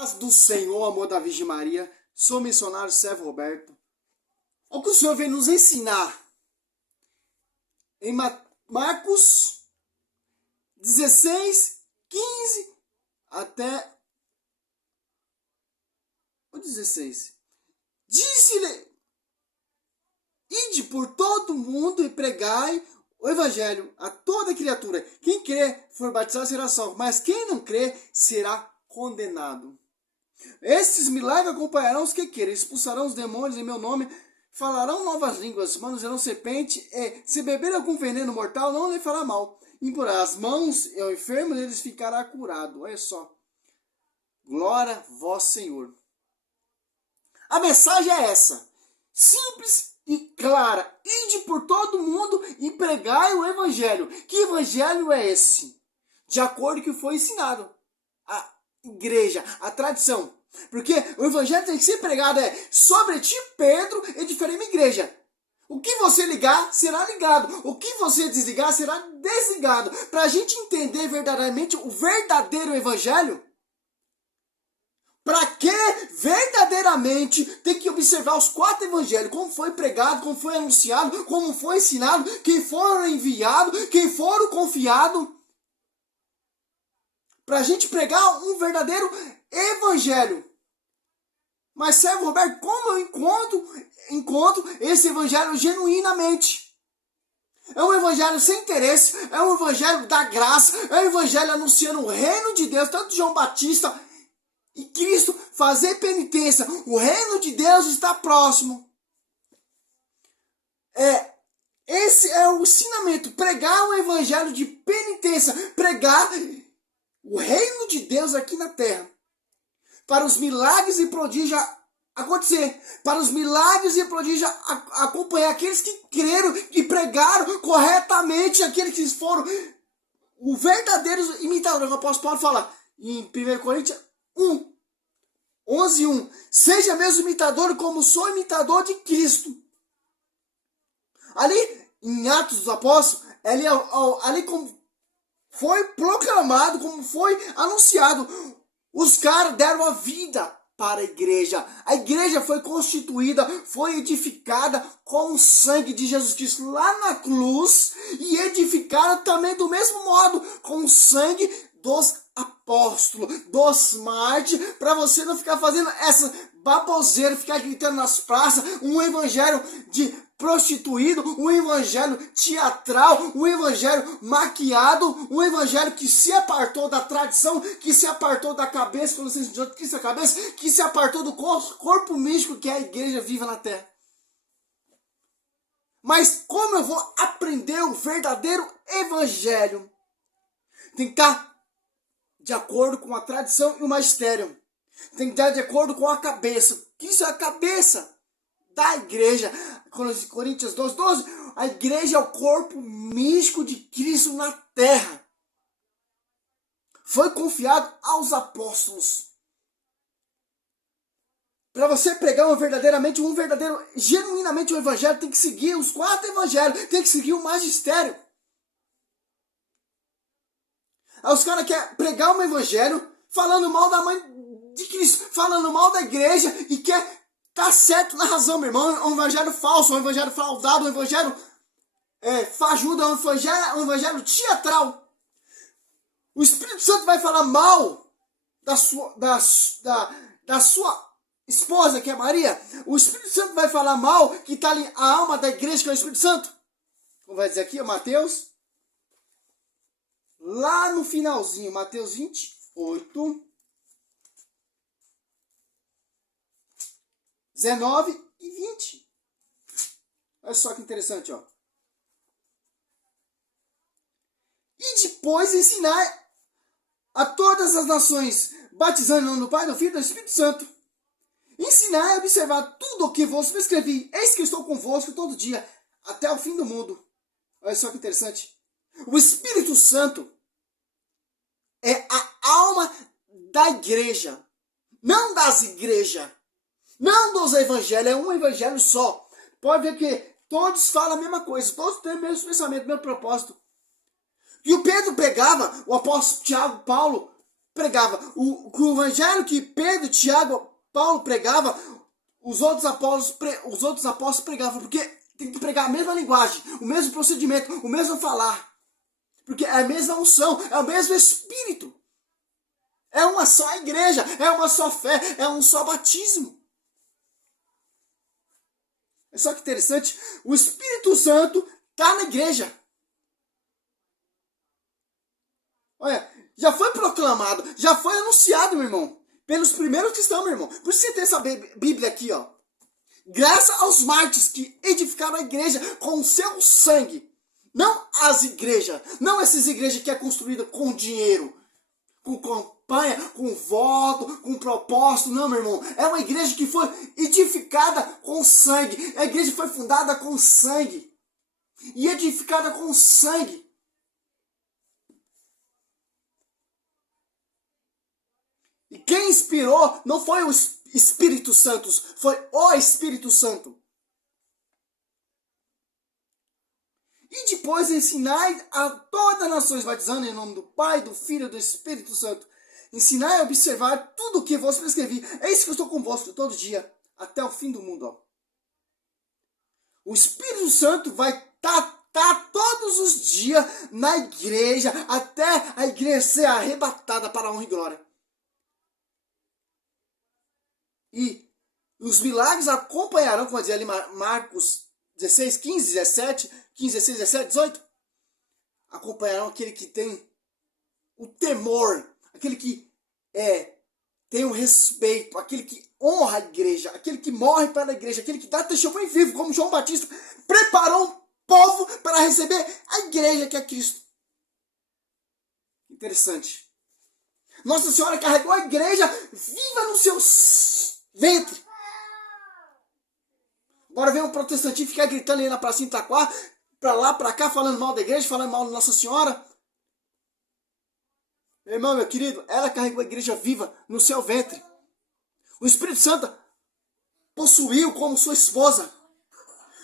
Paz do Senhor, amor da Virgem Maria, sou missionário Servo Roberto. O que o Senhor vem nos ensinar em Marcos 16, 15 até o 16. Disse-lhe: ide por todo mundo e pregai o evangelho a toda criatura. Quem crê for batizado será salvo, mas quem não crê será condenado. Estes milagres acompanharão os que querem, expulsarão os demônios em meu nome, falarão novas línguas, manusearão serpente, e se beber algum veneno mortal não lhe fará mal. Imporá as mãos ao enfermo, eles ficará curado. Olha só. Glória a vós, Senhor. A mensagem é essa. Simples e clara. Ide por todo mundo e pregai o evangelho. Que evangelho é esse? De acordo com o que foi ensinado. A igreja, a tradição. Porque o evangelho tem que ser pregado sobre ti, Pedro, edificarei minha igreja. O que você ligar, será ligado. O que você desligar, será desligado. Para a gente entender verdadeiramente o verdadeiro evangelho, para que verdadeiramente tem que observar os 4 evangelhos, como foi pregado, como foi anunciado, como foi ensinado, quem foram enviados, quem foram confiados, para a gente pregar um verdadeiro evangelho. Mas, servo Roberto, como eu encontro esse evangelho genuinamente? É um evangelho sem interesse, é um evangelho da graça, é um evangelho anunciando o reino de Deus, tanto João Batista e Cristo fazer penitência. O reino de Deus está próximo. Esse é o ensinamento, pregar um evangelho de penitência, pregar o reino de Deus aqui na terra. Para os milagres e prodígios acontecer. Para os milagres e prodígios acompanhar aqueles que creram, que pregaram corretamente, aqueles que foram o verdadeiro imitador. O apóstolo Paulo fala em 1 Coríntios 11:1. Seja mesmo imitador como sou imitador de Cristo. Ali em Atos dos Apóstolos, ali como foi proclamado, como foi anunciado, os caras deram a vida para a igreja. A igreja foi constituída, foi edificada com o sangue de Jesus Cristo lá na cruz e edificada também do mesmo modo com o sangue dos apóstolos, dos mártires, para você não ficar fazendo essa baboseira, ficar gritando nas praças, um evangelho de prostituído, um evangelho teatral, um evangelho maquiado, um evangelho que se apartou da tradição, que se apartou da cabeça, que se apartou do corpo místico que é a igreja viva na terra. Mas como eu vou aprender o verdadeiro evangelho? Tem que estar de acordo com a tradição e o magistério. Tem que estar de acordo com a cabeça. Isso é a cabeça da igreja. Coríntios 12:12. A igreja é o corpo místico de Cristo na terra. Foi confiado aos apóstolos. Para você pregar genuinamente um evangelho, tem que seguir os 4 evangelhos, tem que seguir o magistério. Aí os caras querem pregar um evangelho falando mal da mãe de Cristo, falando mal da igreja e quer tá certo na razão, meu irmão. É um evangelho falso, um evangelho fraudado, um evangelho fajudo, um evangelho teatral. O Espírito Santo vai falar mal da sua esposa, que é Maria. O Espírito Santo vai falar mal que está ali a alma da igreja, que é o Espírito Santo. Como vai dizer aqui, Mateus. Lá no finalzinho, Mateus 28, 19 e 20. Olha só que interessante, ó. E depois ensinar a todas as nações, batizando em nome do Pai, do Filho e do Espírito Santo. Ensinar e observar tudo o que vos prescrevi. Eis que estou convosco todo dia, até o fim do mundo. Olha só que interessante. O Espírito Santo é a alma da igreja, não das igrejas, não dos evangelhos, é um evangelho só. Pode ver que todos falam a mesma coisa, todos têm o mesmo pensamento, o mesmo propósito. E o Pedro pegava, o apóstolo Tiago, Paulo, pregava. O evangelho que Pedro, Tiago, Paulo pregava, os outros apóstolos pregavam, porque tem que pregar a mesma linguagem, o mesmo procedimento, o mesmo falar. Porque é a mesma unção, é o mesmo Espírito. É uma só igreja, é uma só fé, é um só batismo. É só que interessante, o Espírito Santo está na igreja. Olha, já foi proclamado, já foi anunciado, meu irmão, pelos primeiros cristãos, meu irmão. Por isso você tem essa Bíblia aqui, ó. Graças aos mártires que edificaram a igreja com o seu sangue. Não as igrejas, não essas igrejas que é construída com dinheiro, com campanha, com voto, com propósito. Não, meu irmão. É uma igreja que foi edificada com sangue. A igreja foi fundada com sangue. E edificada com sangue. E quem inspirou não foi o Espírito Santo, foi o Espírito Santo. E depois ensinai a todas as nações, batizando em nome do Pai, do Filho e do Espírito Santo. Ensinai a observar tudo o que vos prescrevi. É isso que eu estou convosco todo dia, até o fim do mundo. Ó. O Espírito Santo vai estar todos os dias na igreja, até a igreja ser arrebatada para a honra e glória. E os milagres acompanharão, como dizia ali Marcos 16, 15, 17, 15, 16, 17, 18. Acompanharão aquele que tem o temor, aquele que tem o respeito, aquele que honra a igreja, aquele que morre pela igreja, aquele que dá testemunho vivo, como João Batista, preparou um povo para receber a igreja que é Cristo. Interessante. Nossa Senhora carregou a igreja viva no seu ventre. Agora vem um protestantinho ficar gritando aí na pracinha de Itaquá, pra lá, pra cá, falando mal da igreja, falando mal da Nossa Senhora. Meu irmão, meu querido, ela carregou a igreja viva no seu ventre. O Espírito Santo possuiu como sua esposa.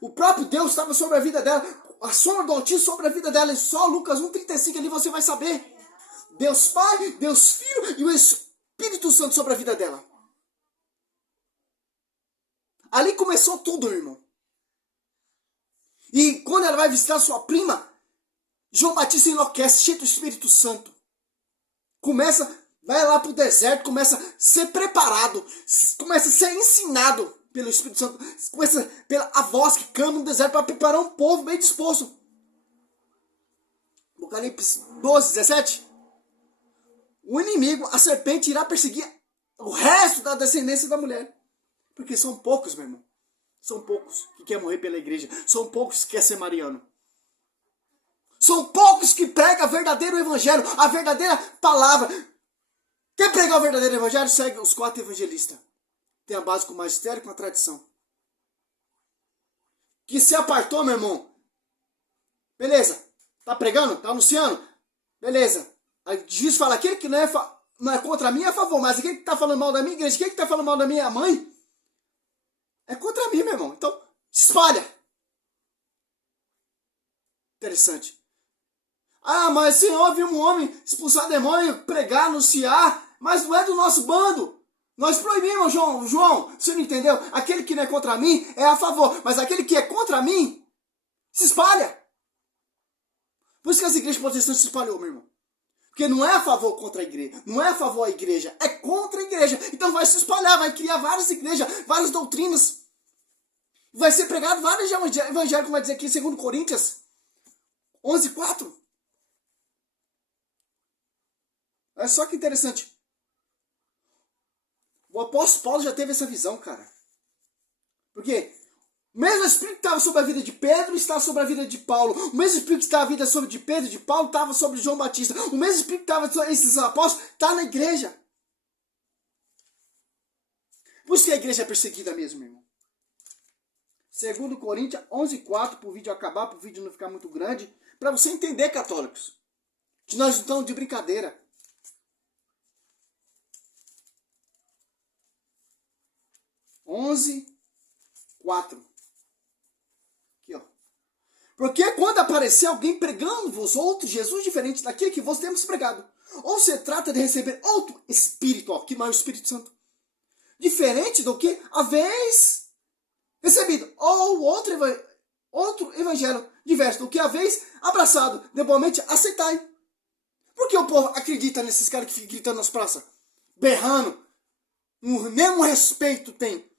O próprio Deus estava sobre a vida dela. A sombra do Altíssimo sobre a vida dela. E só Lucas 1,35 ali você vai saber. Deus Pai, Deus Filho e o Espírito Santo sobre a vida dela. Ali começou tudo, irmão. E quando ela vai visitar sua prima, João Batista enlouquece, cheio do Espírito Santo. Vai lá pro deserto, começa a ser preparado, começa a ser ensinado pelo Espírito Santo, começa pela a voz que clama no deserto para preparar um povo bem disposto. Apocalipse 12, 17. O inimigo, a serpente, irá perseguir o resto da descendência da mulher. Porque são poucos, meu irmão. São poucos que querem morrer pela igreja. São poucos que querem ser mariano. São poucos que pregam o verdadeiro evangelho, a verdadeira palavra. Quer pregar o verdadeiro evangelho? Segue os 4 evangelistas. Tem a base com o magistério e com a tradição. Que se apartou, meu irmão. Beleza. Tá pregando? Tá anunciando? Beleza. Aí Jesus fala, aquele que não é contra mim é a favor. Mas aquele que tá falando mal da minha igreja, aquele que tá falando mal da minha mãe, é contra mim, meu irmão. Então, se espalha. Interessante. Ah, mas Senhor, viu um homem expulsar demônio, pregar, anunciar, mas não é do nosso bando. Nós proibimos, João, você não entendeu? Aquele que não é contra mim é a favor, mas aquele que é contra mim se espalha. Por isso que as igrejas protestantes se espalhou, meu irmão. Porque não é a favor contra a igreja, não é a favor a igreja, é contra a igreja. Então vai se espalhar, vai criar várias igrejas, várias doutrinas. Vai ser pregado vários evangelhos, como vai dizer aqui em 2 Coríntios 11, 4. É só que interessante. O apóstolo Paulo já teve essa visão, cara. Porque o mesmo Espírito que estava sobre a vida de Pedro está sobre a vida de Paulo. O mesmo Espírito que estava a vida sobre de Pedro e de Paulo estava sobre João Batista. O mesmo Espírito que estava sobre esses apóstolos está na igreja. Por isso que a igreja é perseguida mesmo, meu irmão. 2 Coríntios 11, 4, para o vídeo acabar, para o vídeo não ficar muito grande. Para você entender, católicos, que nós não estamos de brincadeira. 11, 4. Aqui, ó. Porque quando aparecer alguém pregando-vos outro Jesus diferente daquele que vos temos pregado, Ou se trata de receber outro Espírito, ó, que não é o Espírito Santo, diferente do que a vez recebido, ou outro evangelho diverso do que a vez abraçado, depois aceitai. Por que o povo acredita nesses caras que ficam gritando nas praças? Berrando. Nenhum respeito tem.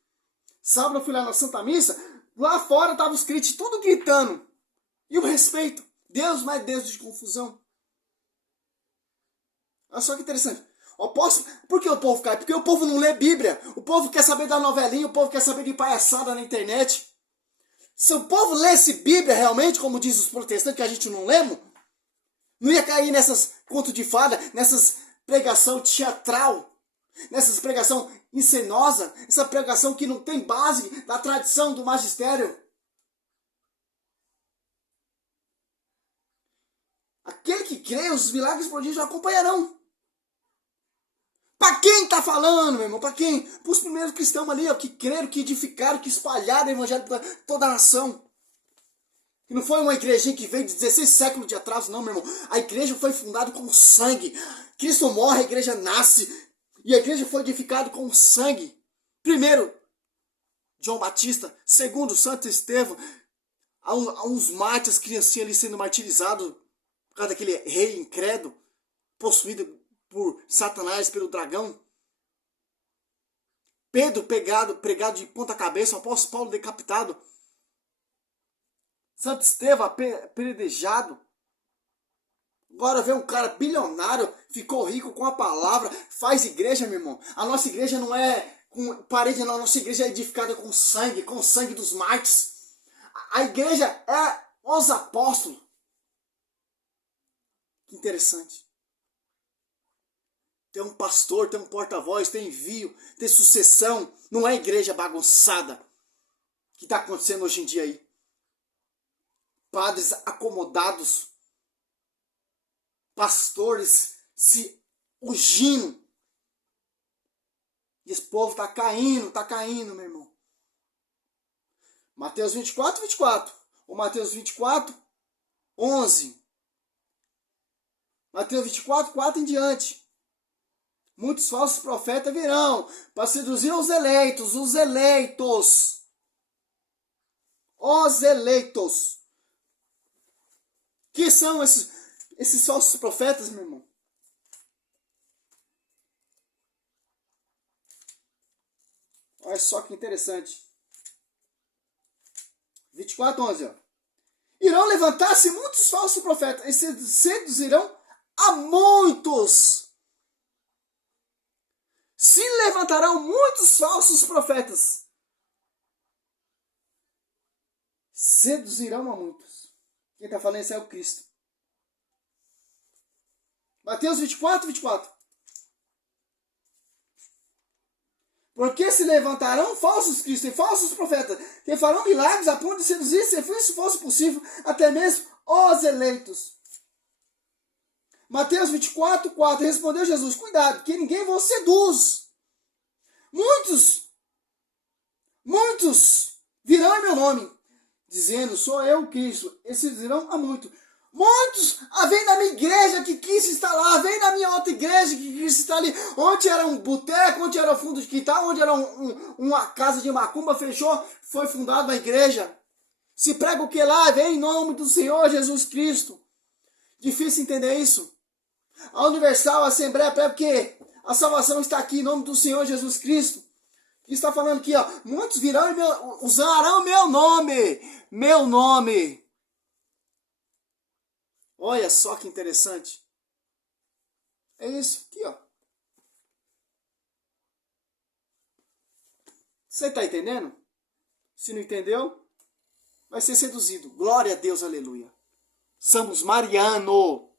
Sábado eu fui lá na Santa Missa, lá fora estavam os crentes tudo gritando. E o respeito? Deus não é Deus de confusão. Olha só que interessante. Por que o povo cai? Porque o povo não lê Bíblia. O povo quer saber da novelinha, o povo quer saber de palhaçada na internet. Se o povo lesse Bíblia realmente, como diz os protestantes, que a gente não lemos, não ia cair nessas contos de fada, nessas pregação teatral, nessas pregação encenosa, essa pregação que não tem base da tradição do magistério. Aquele que crê, os milagres prodígios acompanharão. Para quem tá falando, meu irmão? Para quem? Para os primeiros cristãos ali, ó, que creram, que edificaram, que espalharam o evangelho para toda a nação. E não foi uma igrejinha que veio de 16 séculos de atraso, não, meu irmão. A igreja foi fundada com sangue. Cristo morre, a igreja nasce. E a igreja foi edificada com sangue. Primeiro, João Batista. Segundo, Santo Estevão. Há uns mártires, criancinhas ali sendo martirizados por causa daquele rei incrédulo, possuído por Satanás, pelo dragão. Pedro pregado de ponta cabeça, o apóstolo Paulo decapitado. Santo Estevão apedrejado. Agora vem um cara bilionário, ficou rico com a palavra, faz igreja, meu irmão. A nossa igreja não é com parede, não. A nossa igreja é edificada com sangue dos mártires. A igreja é os apóstolos. Que interessante. Tem um pastor, tem um porta-voz, tem envio, tem sucessão. Não é igreja bagunçada que está acontecendo hoje em dia aí. Padres acomodados, pastores se ungindo. E esse povo tá caindo, meu irmão. Mateus 24, 24. Ou Mateus 24, 11. Mateus 24, 4 em diante. Muitos falsos profetas virão para seduzir os eleitos. Os eleitos. Que são esses falsos profetas, meu irmão? Olha só que interessante. 24, 11, ó. Irão levantar-se muitos falsos profetas e seduzirão a muitos. Se levantarão muitos falsos profetas. Seduzirão a muitos. Quem está falando isso é o Cristo. Mateus 24, 24. Porque se levantarão falsos cristos e falsos profetas, que farão milagres a ponto de seduzir, se isso fosse possível, até mesmo os eleitos. Mateus 24, 4. Respondeu Jesus: cuidado, que ninguém vos seduz. Muitos virão em meu nome, dizendo: sou eu Cristo. Esses virão a muitos. Muitos vêm da minha igreja que quis estar lá, vem da minha outra igreja que quis estar ali, onde era um boteco, onde era um fundo de quintal, onde era uma casa de macumba, fechou, foi fundada a igreja. Se prega o que lá? Vem em nome do Senhor Jesus Cristo. Difícil entender isso. A Universal, a Assembleia prega o quê? A salvação está aqui em nome do Senhor Jesus Cristo. E está falando aqui, ó, muitos virão e usarão meu nome. Olha só que interessante. É isso aqui, ó. Você está entendendo? Se não entendeu, vai ser seduzido. Glória a Deus, aleluia. Somos Mariano.